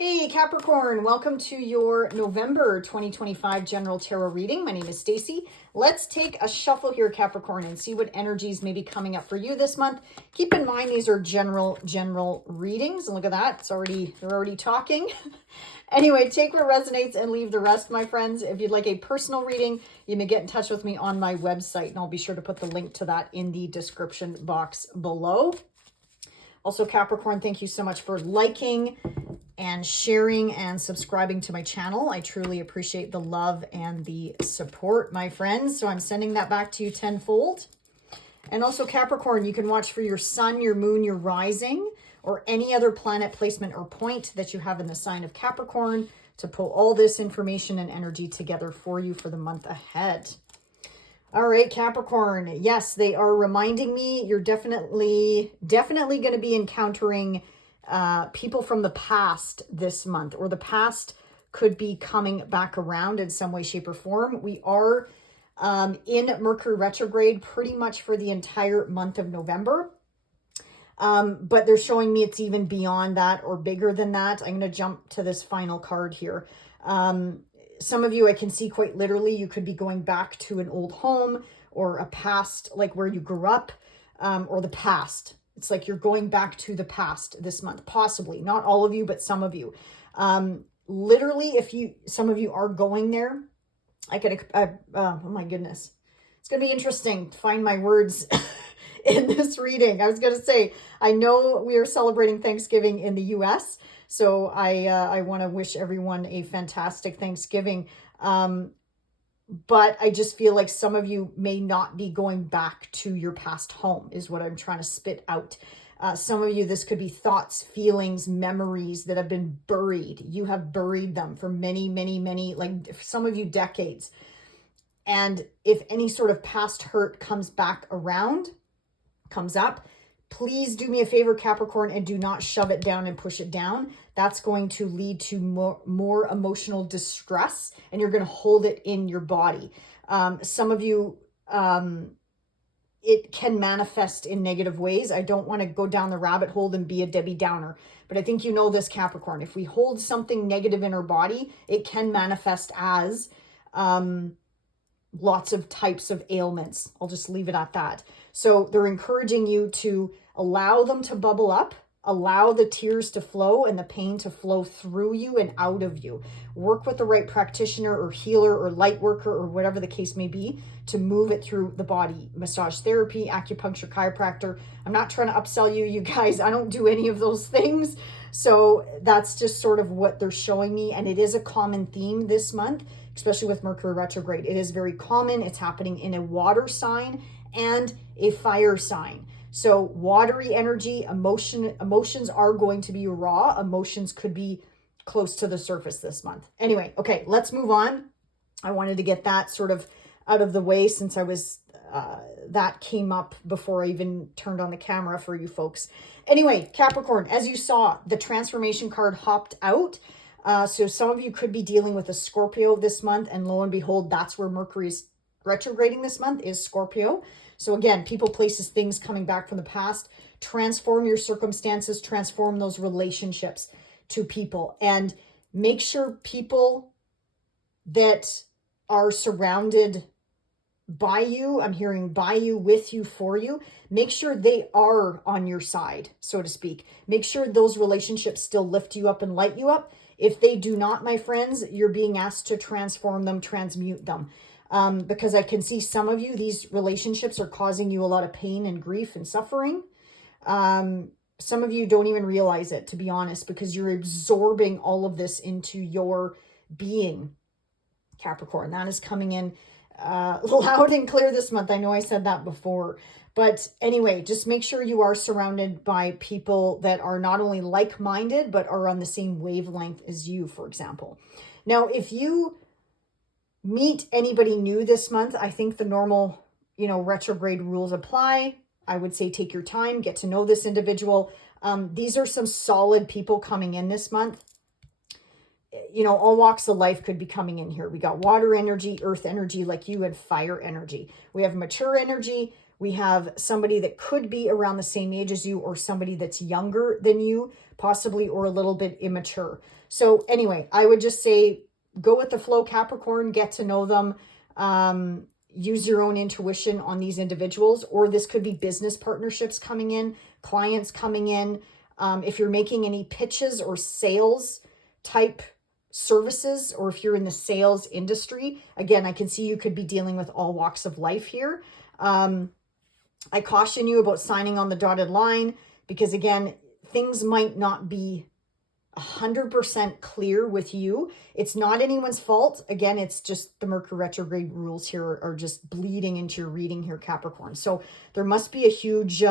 Hey Capricorn, welcome to your November 2025 general tarot reading. My name is Stacy. Let's take a shuffle here, Capricorn, and see what energies may be coming up for you this month. Keep in mind these are general readings. And look at that, they're already talking. Anyway, take what resonates and leave the rest, my friends. If you'd like a personal reading, you may get in touch with me on my website, and I'll be sure to put the link to that in the description box below. Also, Capricorn, thank you so much for liking and sharing and subscribing to my channel. I truly appreciate the love and the support, my friends. So I'm sending that back to you tenfold. And also, Capricorn, you can watch for your sun, your moon, your rising, or any other planet placement or point that you have in the sign of Capricorn to pull all this information and energy together for you for the month ahead. All right, Capricorn. Yes, they are reminding me you're definitely going to be encountering people from the past this month, or the past could be coming back around in some way, shape, or form. We are in Mercury retrograde pretty much for the entire month of November. But they're showing me it's even beyond that or bigger than that. I'm going to jump to this final card here. Some of you, I can see quite literally, you could be going back to an old home or a past, like where you grew up, or the past. It's like you're going back to the past this month, possibly. Not all of you, but some of you. Literally, some of you are going there, oh my goodness. It's going to be interesting to find my words in this reading. I was going to say, I know we are celebrating Thanksgiving in the US, so I want to wish everyone a fantastic Thanksgiving. But I just feel like some of you may not be going back to your past home is what I'm trying to spit out. Some of you, this could be thoughts, feelings, memories that have been buried. You have buried them for many, like some of you decades. And if any sort of past hurt comes up, please do me a favor, Capricorn, and do not shove it down and push it down. That's going to lead to more emotional distress, and you're going to hold it in your body. Some of you, it can manifest in negative ways. I don't want to go down the rabbit hole and be a Debbie Downer, but I think you know this, Capricorn. If we hold something negative in our body, it can manifest as lots of types of ailments. I'll just leave it at that. So they're encouraging you to allow them to bubble up, allow the tears to flow and the pain to flow through you and out of you. Work with the right practitioner or healer or light worker or whatever the case may be to move it through the body. Massage therapy, acupuncture, chiropractor. I'm not trying to upsell you, you guys. I don't do any of those things. So that's just sort of what they're showing me. And it is a common theme this month, especially with Mercury retrograde. It is very common. It's happening in a water sign and a fire sign. So watery energy, emotions are going to be raw. Emotions could be close to the surface this month. Anyway, okay, let's move on. I wanted to get that sort of out of the way since that came up before I even turned on the camera for you folks. Anyway, Capricorn, as you saw, the transformation card hopped out. So some of you could be dealing with a Scorpio this month, and lo and behold, that's where Mercury is retrograding this month, is Scorpio. So again, people, places, things coming back from the past. Transform your circumstances, transform those relationships to people, and make sure people that are surrounded by you, I'm hearing by you, with you, for you, make sure they are on your side, so to speak. Make sure those relationships still lift you up and light you up. If they do not, my friends, you're being asked to transform them, transmute them. Because I can see some of you, these relationships are causing you a lot of pain and grief and suffering. Some of you don't even realize it, to be honest, because you're absorbing all of this into your being, Capricorn. That is coming in loud and clear this month. I know I said that before, but anyway, just make sure you are surrounded by people that are not only like-minded, but are on the same wavelength as you, for example. Now, if you meet anybody new this month, I think the normal, retrograde rules apply. I would say take your time, get to know this individual. These are some solid people coming in this month. All walks of life could be coming in here. We got water energy, earth energy like you, and fire energy. We have mature energy. We have somebody that could be around the same age as you, or somebody that's younger than you, possibly, or a little bit immature. So anyway, I would just say, go with the flow, Capricorn, get to know them. Use your own intuition on these individuals, or this could be business partnerships coming in, clients coming in. If you're making any pitches or sales type services, or if you're in the sales industry, again, I can see you could be dealing with all walks of life here. I caution you about signing on the dotted line, because again, things might not be 100% clear with you. It's not anyone's fault. Again, it's just the Mercury retrograde rules here are just bleeding into your reading here, Capricorn. So there must be a huge,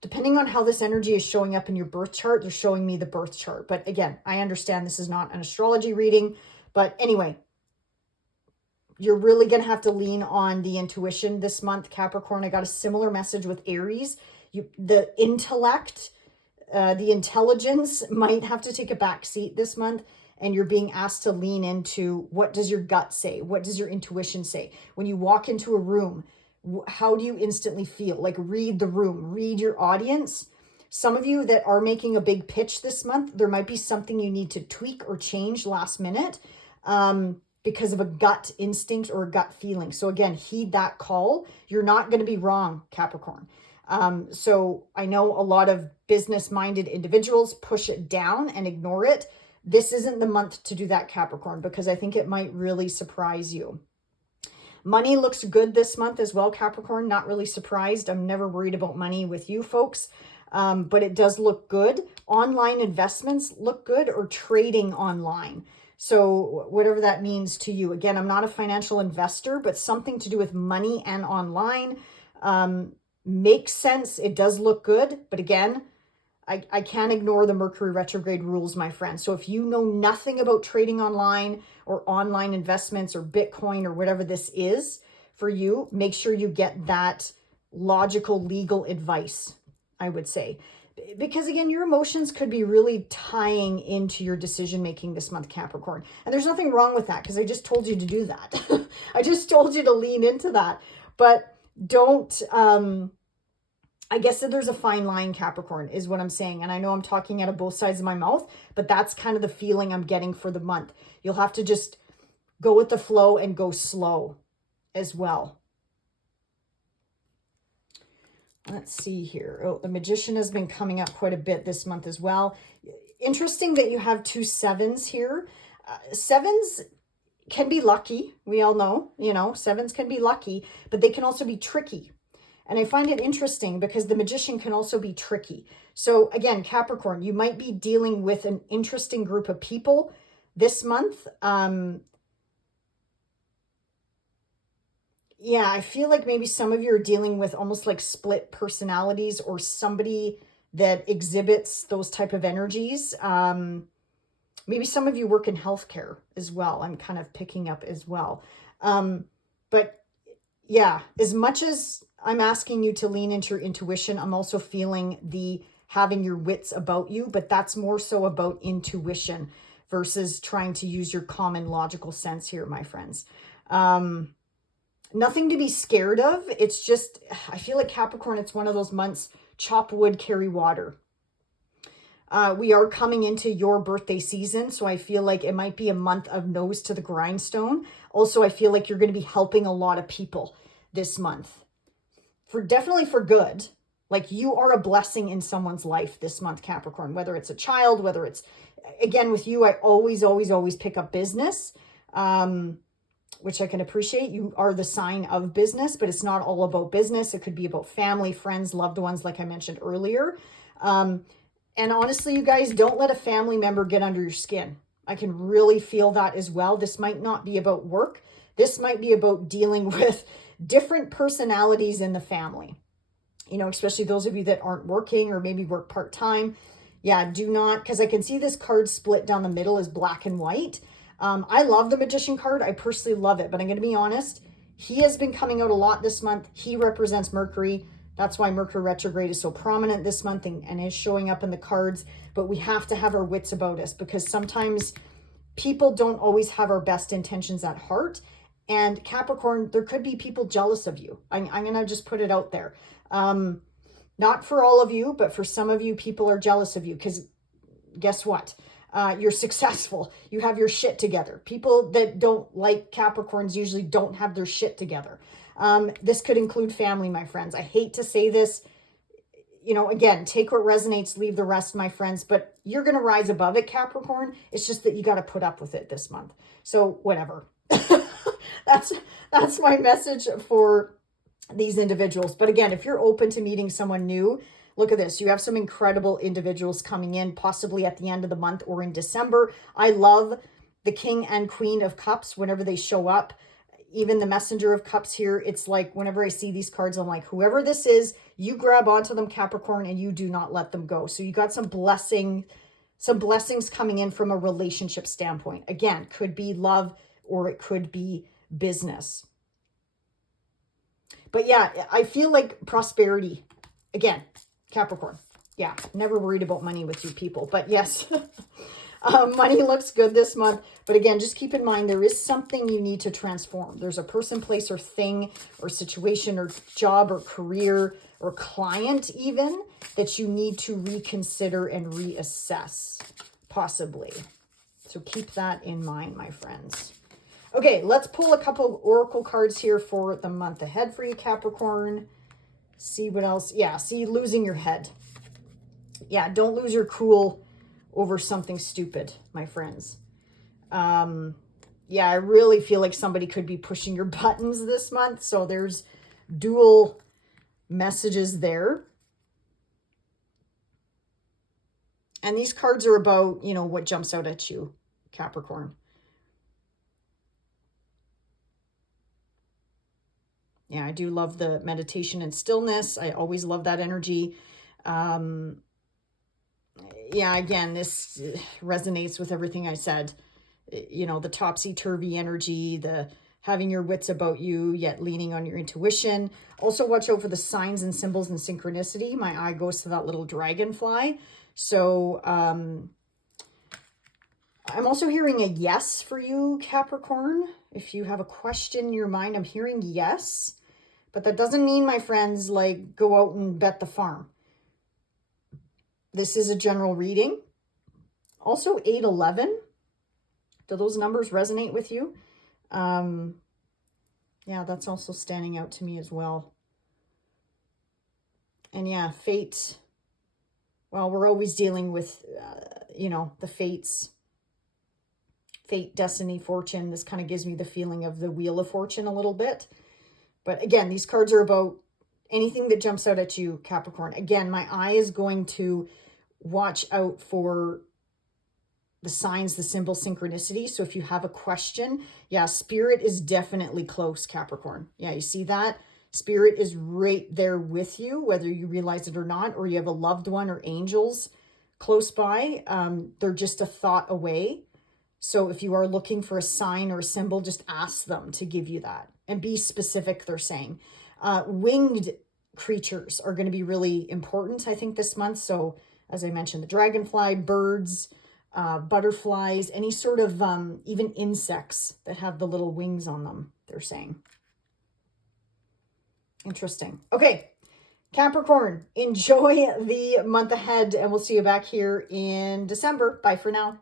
depending on how this energy is showing up in your birth chart, they're showing me the birth chart. But again, I understand this is not an astrology reading. But anyway, you're really going to have to lean on the intuition this month, Capricorn. I got a similar message with Aries. The intellect, the intelligence might have to take a back seat this month, and you're being asked to lean into, what does your gut say? What does your intuition say? When you walk into a room, how do you instantly feel? Like, read the room, read your audience. Some of you that are making a big pitch this month, there might be something you need to tweak or change last minute because of a gut instinct or a gut feeling. So again, heed that call. You're not going to be wrong, Capricorn. So I know a lot of business-minded individuals push it down and ignore it. This isn't the month to do that, Capricorn, because I think it might really surprise you. Money looks good this month as well, Capricorn. Not really surprised. I'm never worried about money with you folks, but it does look good. Online investments look good, or trading online. So whatever that means to you. Again, I'm not a financial investor, but something to do with money and online makes sense. It does look good. But again, I can't ignore the Mercury retrograde rules, my friend. So if you know nothing about trading online or online investments or Bitcoin or whatever this is for you, make sure you get that logical legal advice, I would say. Because again, your emotions could be really tying into your decision making this month, Capricorn. And there's nothing wrong with that, because I just told you to do that. I just told you to lean into that. But don't, I guess that there's a fine line, Capricorn, is what I'm saying. And I know I'm talking out of both sides of my mouth, but that's kind of the feeling I'm getting for the month. You'll have to just go with the flow and go slow as well. Let's see here. Oh, the Magician has been coming up quite a bit this month as well. Interesting that you have 2 sevens here. Sevens can be lucky. We all know, sevens can be lucky, but they can also be tricky. And I find it interesting because the Magician can also be tricky. So again, Capricorn, you might be dealing with an interesting group of people this month. Yeah, I feel like maybe some of you are dealing with almost like split personalities, or somebody that exhibits those type of energies. Maybe some of you work in healthcare as well. I'm kind of picking up as well. But yeah, as much as I'm asking you to lean into your intuition, I'm also feeling the having your wits about you, but that's more so about intuition versus trying to use your common logical sense here, my friends. Nothing to be scared of. It's just, I feel like Capricorn, it's one of those months, chop wood, carry water. We are coming into your birthday season, so I feel like it might be a month of nose to the grindstone. Also, I feel like you're going to be helping a lot of people this month. Definitely for good. Like, you are a blessing in someone's life this month, Capricorn, whether it's a child, whether it's, again, with you, I always pick up business, which I can appreciate. You are the sign of business, but it's not all about business. It could be about family, friends, loved ones, like I mentioned earlier. And honestly, you guys, don't let a family member get under your skin. I can really feel that as well. This might not be about work. This might be about dealing with different personalities in the family. Especially those of you that aren't working or maybe work part-time. Yeah, do not, because I can see this card split down the middle as black and white. I love the Magician card. I personally love it, but I'm going to be honest. He has been coming out a lot this month. He represents Mercury. That's why Mercury retrograde is so prominent this month and is showing up in the cards. But we have to have our wits about us, because sometimes people don't always have our best intentions at heart. And Capricorn, there could be people jealous of you. I'm going to just put it out there. Not for all of you, but for some of you, people are jealous of you because guess what? You're successful. You have your shit together. People that don't like Capricorns usually don't have their shit together. This could include family, my friends. I hate to say this. You know, again, take what resonates, leave the rest, my friends, but you're going to rise above it, Capricorn. It's just that you got to put up with it this month. So whatever. That's my message for these individuals. But again, if you're open to meeting someone new, look at this. You have some incredible individuals coming in, possibly at the end of the month or in December. I love the King and Queen of Cups whenever they show up. Even the Messenger of Cups here, it's like whenever I see these cards, I'm like, whoever this is, you grab onto them, Capricorn, and you do not let them go. So you got some blessings coming in from a relationship standpoint. Again, could be love or it could be business. But yeah, I feel like prosperity. Again, Capricorn. Yeah, never worried about money with you people. But yes, money looks good this month. But again, just keep in mind, there is something you need to transform. There's a person, place, or thing, or situation, or job, or career, or client even, that you need to reconsider and reassess, possibly. So keep that in mind, my friends. Okay, let's pull a couple oracle cards here for the month ahead for you, Capricorn. See what else. Yeah, see, losing your head. Yeah, don't lose your cool over something stupid, my friends. Yeah, I really feel like somebody could be pushing your buttons this month. So there's dual messages there. And these cards are about, you know, what jumps out at you, Capricorn. Yeah, I do love the meditation and stillness. I always love that energy. Yeah, again, this resonates with everything I said. You know, the topsy-turvy energy, the having your wits about you, yet leaning on your intuition. Also, watch out for the signs and symbols and synchronicity. My eye goes to that little dragonfly. So, I'm also hearing a yes for you, Capricorn. If you have a question in your mind, I'm hearing yes. But that doesn't mean, my friends, like, go out and bet the farm. This is a general reading. Also, 811. Do those numbers resonate with you? Yeah, that's also standing out to me as well. And yeah, fate. Well, we're always dealing with, you know, the fates. Fate, destiny, fortune. This kind of gives me the feeling of the Wheel of Fortune a little bit. But again, these cards are about anything that jumps out at you, Capricorn. Again, my eye is going to watch out for the signs, the symbol, synchronicity. So if you have a question, yeah, spirit is definitely close, Capricorn. Yeah, you see that? Spirit is right there with you, whether you realize it or not, or you have a loved one or angels close by. They're just a thought away. So if you are looking for a sign or a symbol, just ask them to give you that. And be specific, they're saying. Winged creatures are going to be really important, I think, this month. So as I mentioned, the dragonfly, birds, butterflies, any sort of even insects that have the little wings on them, they're saying. Interesting. Okay, Capricorn, enjoy the month ahead, and we'll see you back here in December. Bye for now.